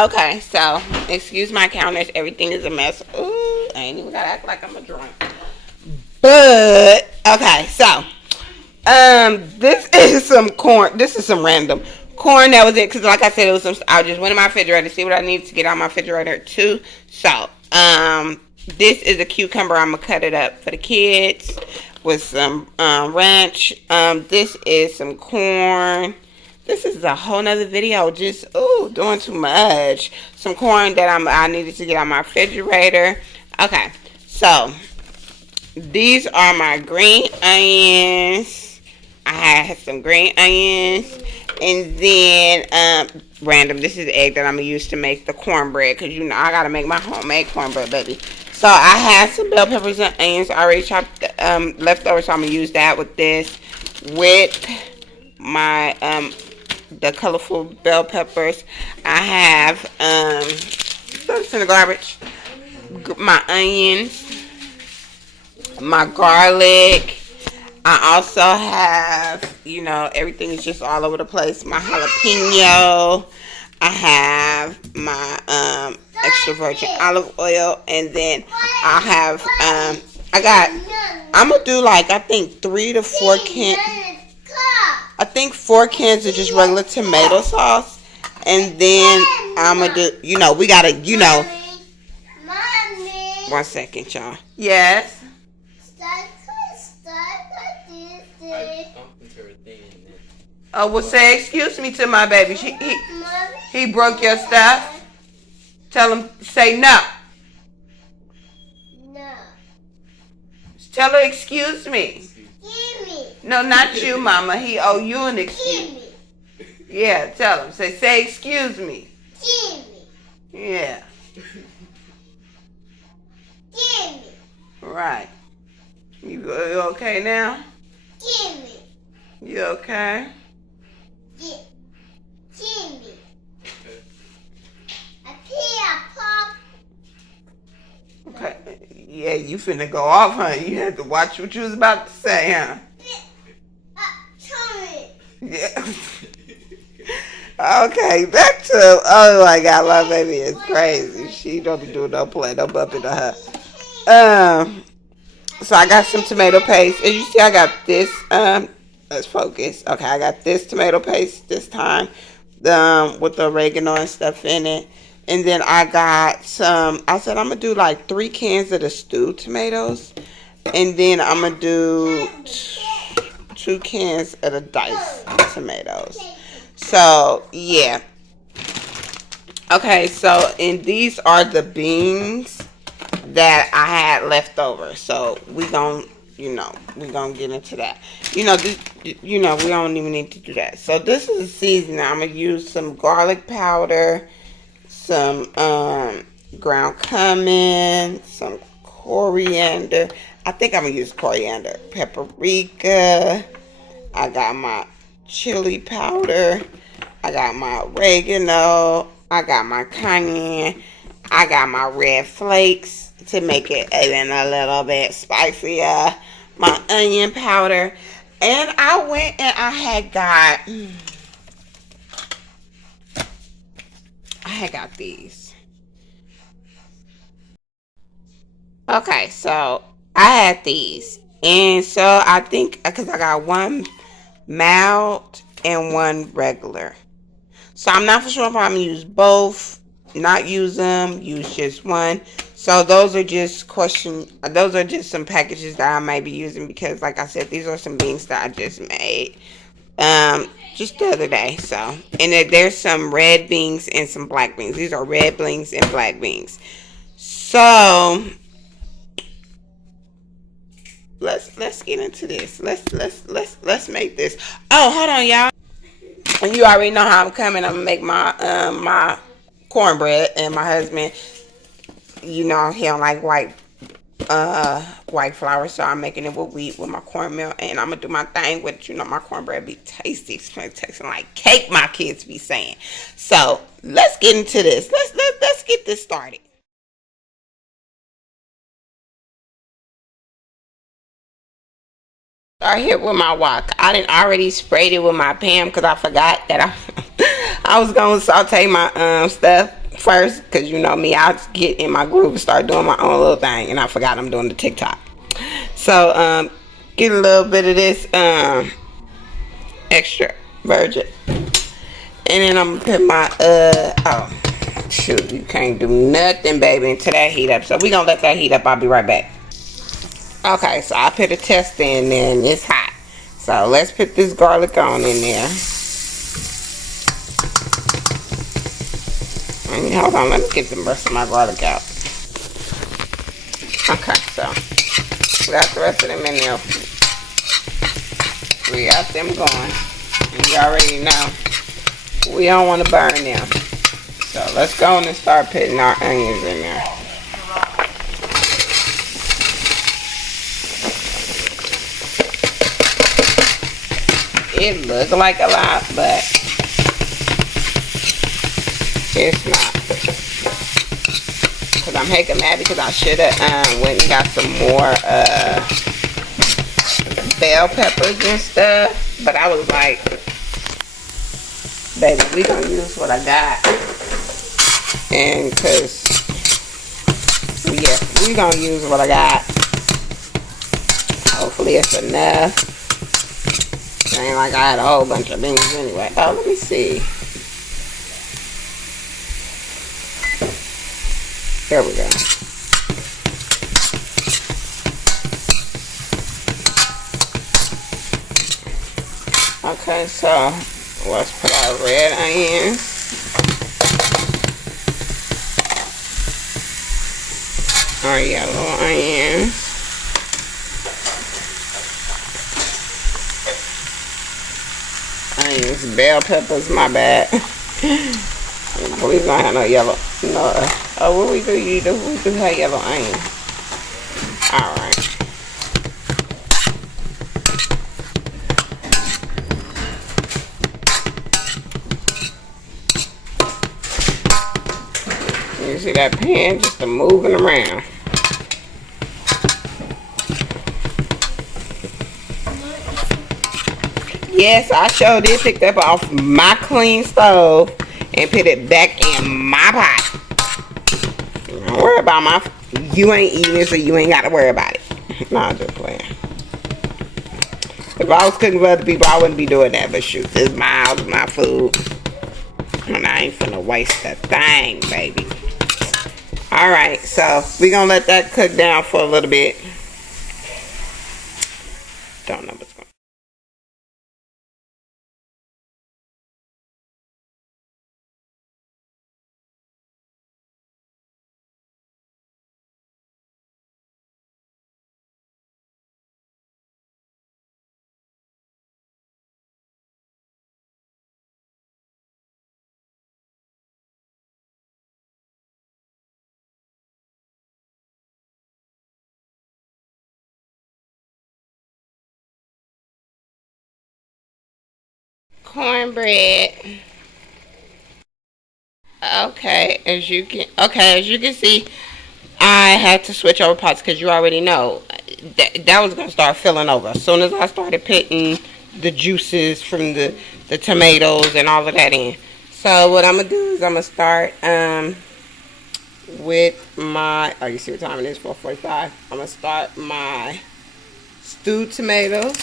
Okay, so excuse my counters. Everything is a mess. Ooh, I ain't even gotta act like I'm a drunk. But okay, so this is some corn. This is some random corn that was it because, like I said, it was some. I just went in my refrigerator to see what I need to get out my refrigerator too. So this is a cucumber. I'm gonna cut it up for the kids with some ranch. This is some corn. This is a whole nother video. Just doing too much. Some corn that I needed to get out my refrigerator. Okay, so these are my green onions. I have some green onions. And then, random, this is the egg that I'm going to use to make the cornbread. Because, you know, I got to make my homemade cornbread, baby. So, I have some bell peppers and onions already chopped, left over. So, I'm going to use that with this. With my, the colorful bell peppers. I have, throw this in the garbage. My onions. My garlic. I also have, you know, everything is just all over the place. My jalapeno. I have my extra virgin olive oil, and then I have I'm gonna do like I think 3 to 4 cans. I think 4 cans of just regular tomato sauce, and then I'm gonna do. You know, we gotta. You know. 1 second, y'all. Yes. Oh, well, say excuse me to my baby. He broke your stuff. Tell him, say no. No. Tell her excuse me. No, not you, Mama. He owe you an excuse. Yeah, tell him. Say excuse me. Yeah. Right. You okay now? You okay? Okay. Yeah, you finna go off, huh? You had to watch what you was about to say, huh? Yeah. Okay, back to, oh my God, my baby is crazy. She don't be doing no play, no bumping to her. So I got some tomato paste. As you see, I got this, let's focus. Okay, I got this tomato paste this time, with the oregano and stuff in it. And then I got some, I said I'm going to do like 3 cans of the stewed tomatoes. And then I'm going to do 2 cans of the diced tomatoes. So, yeah. Okay, so, and these are the beans that I had left over. So, we gon' get into that. We don't even need to do that. So, this is the seasoning. I'm going to use some garlic powder, some ground cumin, some coriander. I think I'm going to use coriander. Paprika. I got my chili powder. I got my oregano. I got my cayenne. I got my red flakes to make it even a little bit spicier. My onion powder. And I went and I had got these. Okay, so I had these. And so I think, because I got one mild and one regular. So I'm not for sure if I'm going to use both, not use them, use just one. So those are just some packages that I might be using because, like I said, these are some beans that I just made just the other day. So, and there's some red beans and some black beans. These are red beans and black beans. So let's get into this. Let's make this. Oh, hold on, y'all. And you already know how I'm coming. I'm gonna make my my cornbread, and my husband, you know, he don't like white flour, so I'm making it with wheat with my cornmeal, and I'm gonna do my thing with, you know, my cornbread be tasty. It's tasting like cake, my kids be saying. So let's get into this. Let's get this started. Start here with my wok. I didn't already sprayed it with my Pam because I forgot that I was gonna saute my stuff. first, because you know me, I get in my groove and start doing my own little thing, and I forgot I'm doing the TikTok. So get a little bit of this extra virgin, and then I'm gonna put my oh shoot, you can't do nothing, baby, until that heat up. So we gonna let that heat up. I'll be right back. Okay, so I put a test in there and it's hot. So let's put this garlic on in there. And hold on, let me get the rest of my garlic out. Okay, so we got the rest of them in there. We got them going. And you already know we don't want to burn them. So let's go on and start putting our onions in there. It looks like a lot, but it's not. Cause I'm heckin' mad because I should have went and got some more bell peppers and stuff. But I was like, baby, we gonna use what I got. And cause yeah, we gonna use what I got. Hopefully it's enough. It ain't like I had a whole bunch of beans anyway. Oh, let me see. There we go. Okay, so let's put our red onions. Our yellow onions. Onions, bell peppers, my bad. We don't have no yellow. No. Oh, what we do? We do have yellow onion. Alright. You see that pan just moving around. Yes, I sure did pick that off my clean stove and put it back in my pot. Don't worry about my. You ain't eating it, so you ain't got to worry about it. No, I'm just playing. If I was cooking for other people, I wouldn't be doing that. But shoot, this is my house, my food, and I ain't finna waste a thing, baby. All right, so we gonna let that cook down for a little bit. Don't know what's going on. Cornbread. As you can see, I had to switch over pots because you already know that was gonna start filling over as soon as I started putting the juices from the tomatoes and all of that in. So what I'm gonna do is I'm gonna start with my, oh, you see what time it is? 4:45. I'm gonna start my stewed tomatoes.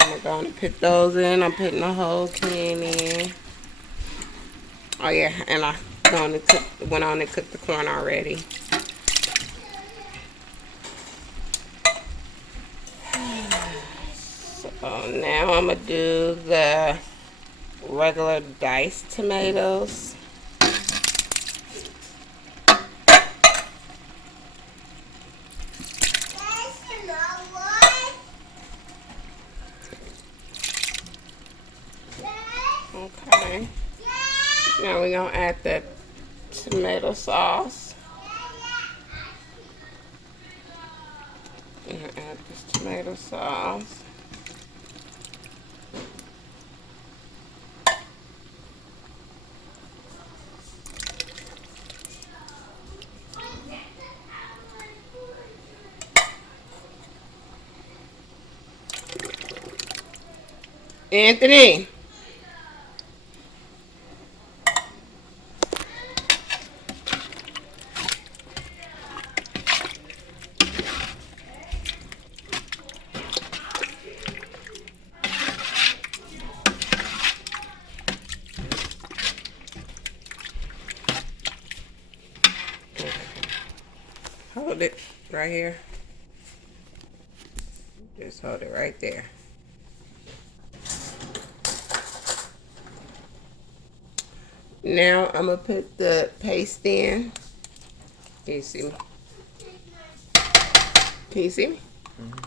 I'm gonna put those in. I'm putting the whole can in. Oh yeah, and I went on and cooked the corn already. So now I'm gonna do the regular diced tomatoes. Okay. Now we're gonna add the tomato sauce. I'm gonna add this tomato sauce. Anthony. right here. Just hold it right there. Now I'm gonna put the paste in. Can you see me? Can you see me? Mm-hmm.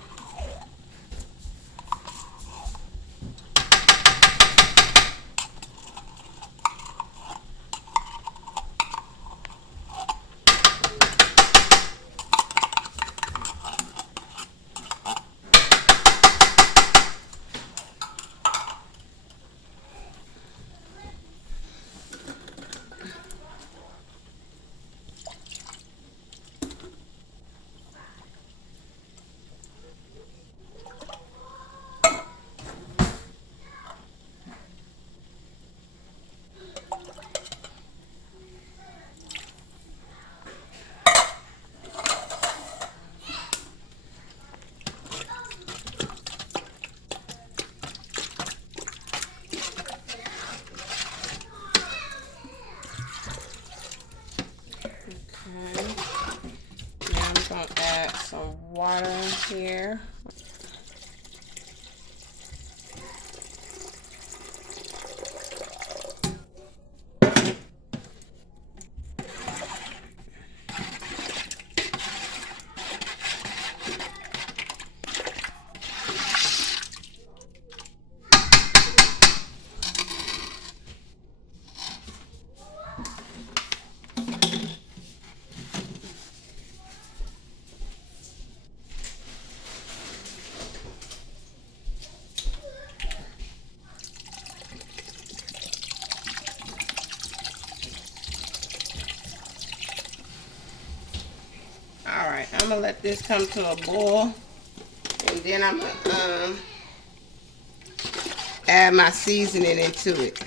Gonna add some water here. Alright, I'm gonna let this come to a boil, and then I'm gonna add my seasoning into it.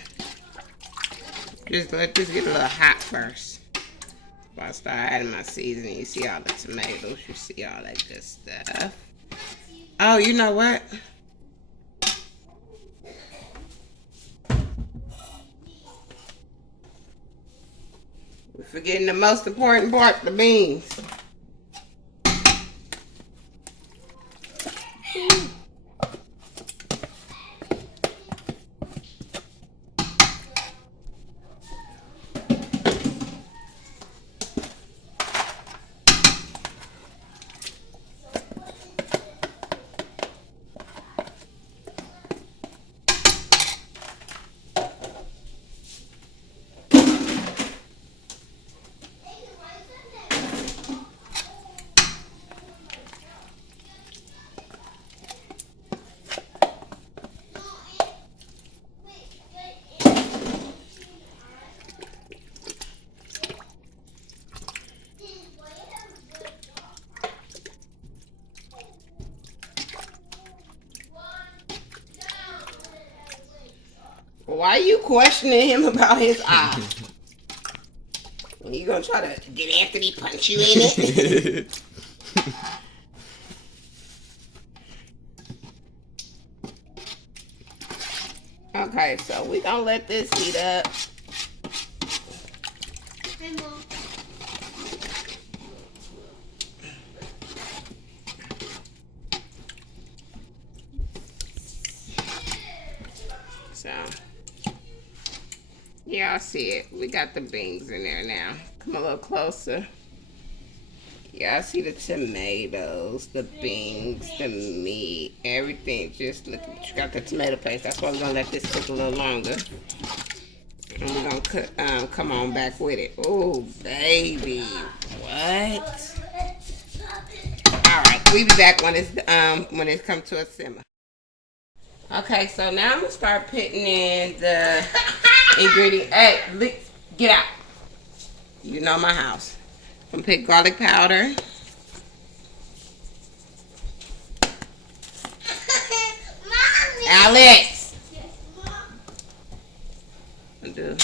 Just let this get a little hot first. Before I start adding my seasoning, you see all the tomatoes, you see all that good stuff. Oh, you know what? We're forgetting the most important part, the beans. Why are you questioning him about his eye? You gonna try to get Anthony punch you in it? Okay, so we gonna let this heat up. Hey, Mom. So, yeah, I see it. We got the beans in there now. Come a little closer. Yeah, I see the tomatoes, the beans, the meat, everything. Just look, you got the tomato paste. That's why we're gonna let this cook a little longer. And we're gonna cook, come on back with it. Oh, baby, what? All right, we'll be back when it's come to a simmer. Okay, so now I'm gonna start putting in the ingredient. Hey, get out. You know my house. I'm gonna put garlic powder. Mommy. Alex. Yes, Mom. I'm gonna do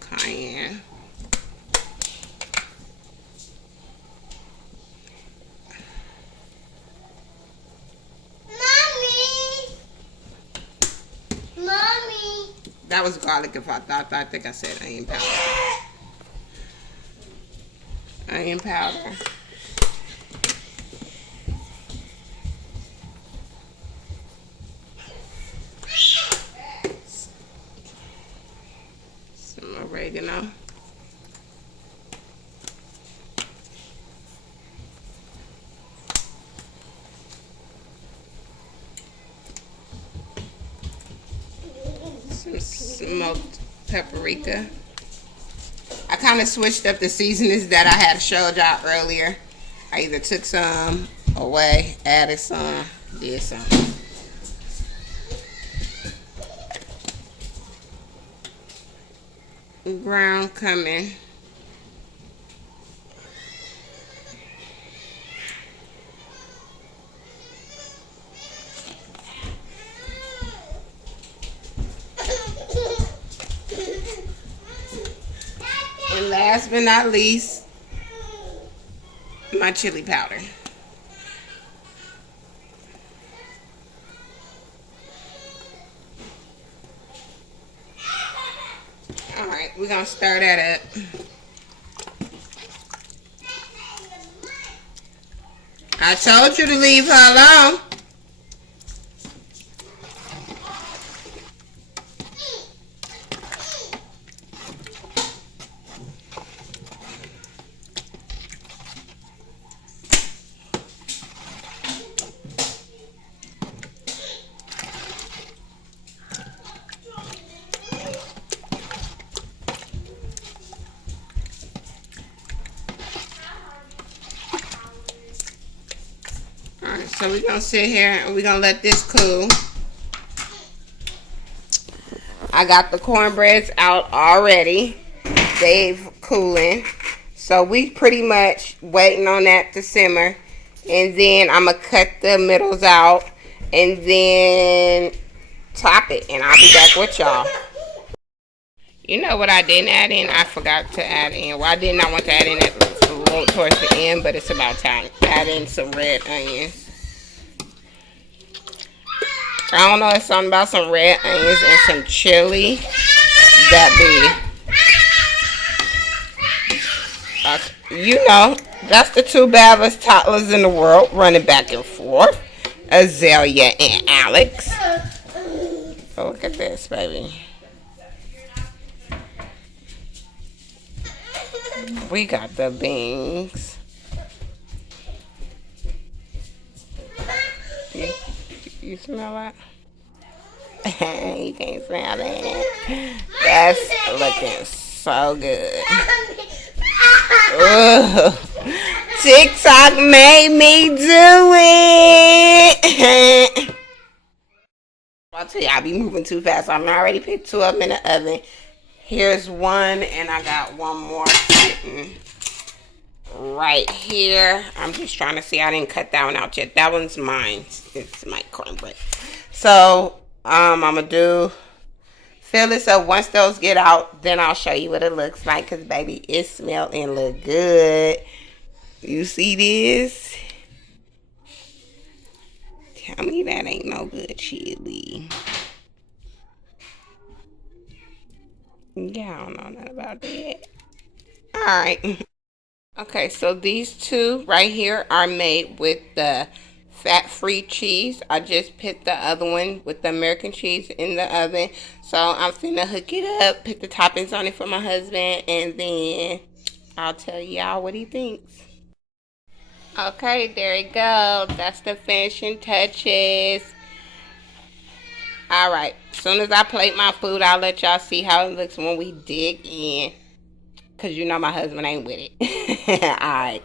cayenne. Mommy. That was garlic. If I think I said onion powder. Onion powder. oregano. Some smoked paprika. I kind of switched up the seasonings that I had showed y'all earlier. I either took some away, added some, did some. Ground cumin. And last but not least, my chili powder. Alright, we're going to stir that up. I told you to leave her alone. Alright, so we're going to sit here and we're going to let this cool. I got the cornbreads out already. They've cooling. So we pretty much waiting on that to simmer. And then I'm going to cut the middles out and then top it. And I'll be back with y'all. You know what I didn't add in? I forgot to add in. Well, I did not want to add in it a little towards the end, but it's about time. Add in some red onions. I don't know, it's something about some red onions and some chili. That be, you know, that's the two baddest toddlers in the world running back and forth. Azalea and Alex. Oh, look at this, baby. We got the beans. You smell that? You can't smell that. That's looking so good. Ooh. TikTok made me do it. I'll tell you, I be moving too fast. I'm already picked 2 of them in the oven. Here's one, and I got one more sitting right here. I'm just trying to see. I didn't cut that one out yet. That one's mine. It's my cornbread. So I'm gonna fill this up. Once those get out, then I'll show you what it looks like. Cause baby, it smell and look good. You see this? Tell me that ain't no good chili. Yeah, I don't know nothing about that. All right. Okay, so these two right here are made with the fat-free cheese. I just put the other one with the American cheese in the oven. So I'm finna hook it up, put the toppings on it for my husband, and then I'll tell y'all what he thinks. Okay, there you go. That's the finishing touches. Alright, as soon as I plate my food, I'll let y'all see how it looks when we dig in. Because you know my husband ain't with it. Alright.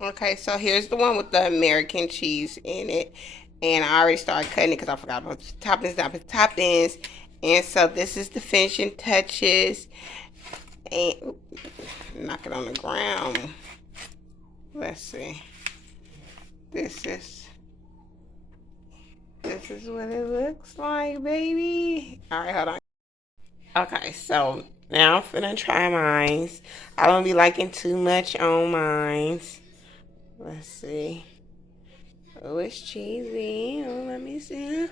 Okay, so here's the one with the American cheese in it. And I already started cutting it because I forgot about the toppings. I put toppings. And so this is the finishing touches. And knock it on the ground. Let's see. This is what it looks like, baby. Alright, hold on. Okay, so now I'm finna try mine. I don't be liking too much on mine. Let's see. Oh, it's cheesy. Oh, let me see.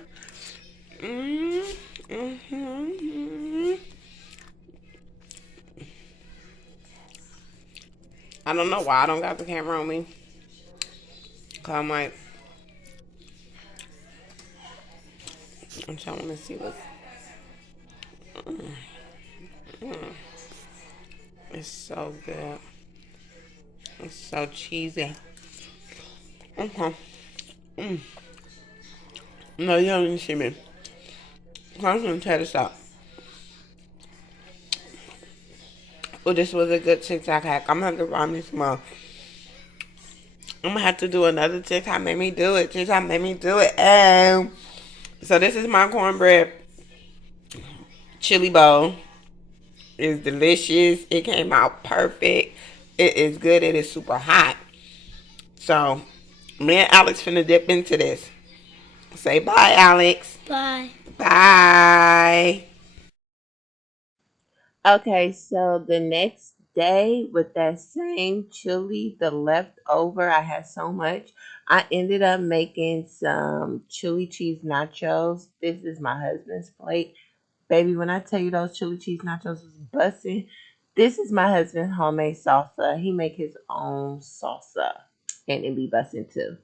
I don't know why I don't got the camera on me. Cause I'm like, I'm trying to see what's. It's so good. It's so cheesy. Okay. Mm. No, you don't even see me. I'm gonna tell this out. Well, this was a good TikTok hack. I'm gonna have to run this month. I'm gonna have to do another TikTok. Made me do it. TikTok made me do it. So this is my cornbread chili bowl. It's delicious. It came out perfect. It is good. It is super hot. So me and Alex finna dip into this. Say bye, Alex. Bye. Bye. Okay, so the next day with that same chili, the leftover, I had so much. I ended up making some chili cheese nachos. This is my husband's plate. Baby, when I tell you those chili cheese nachos was busting, this is my husband's homemade salsa. He make his own salsa and it be busting too.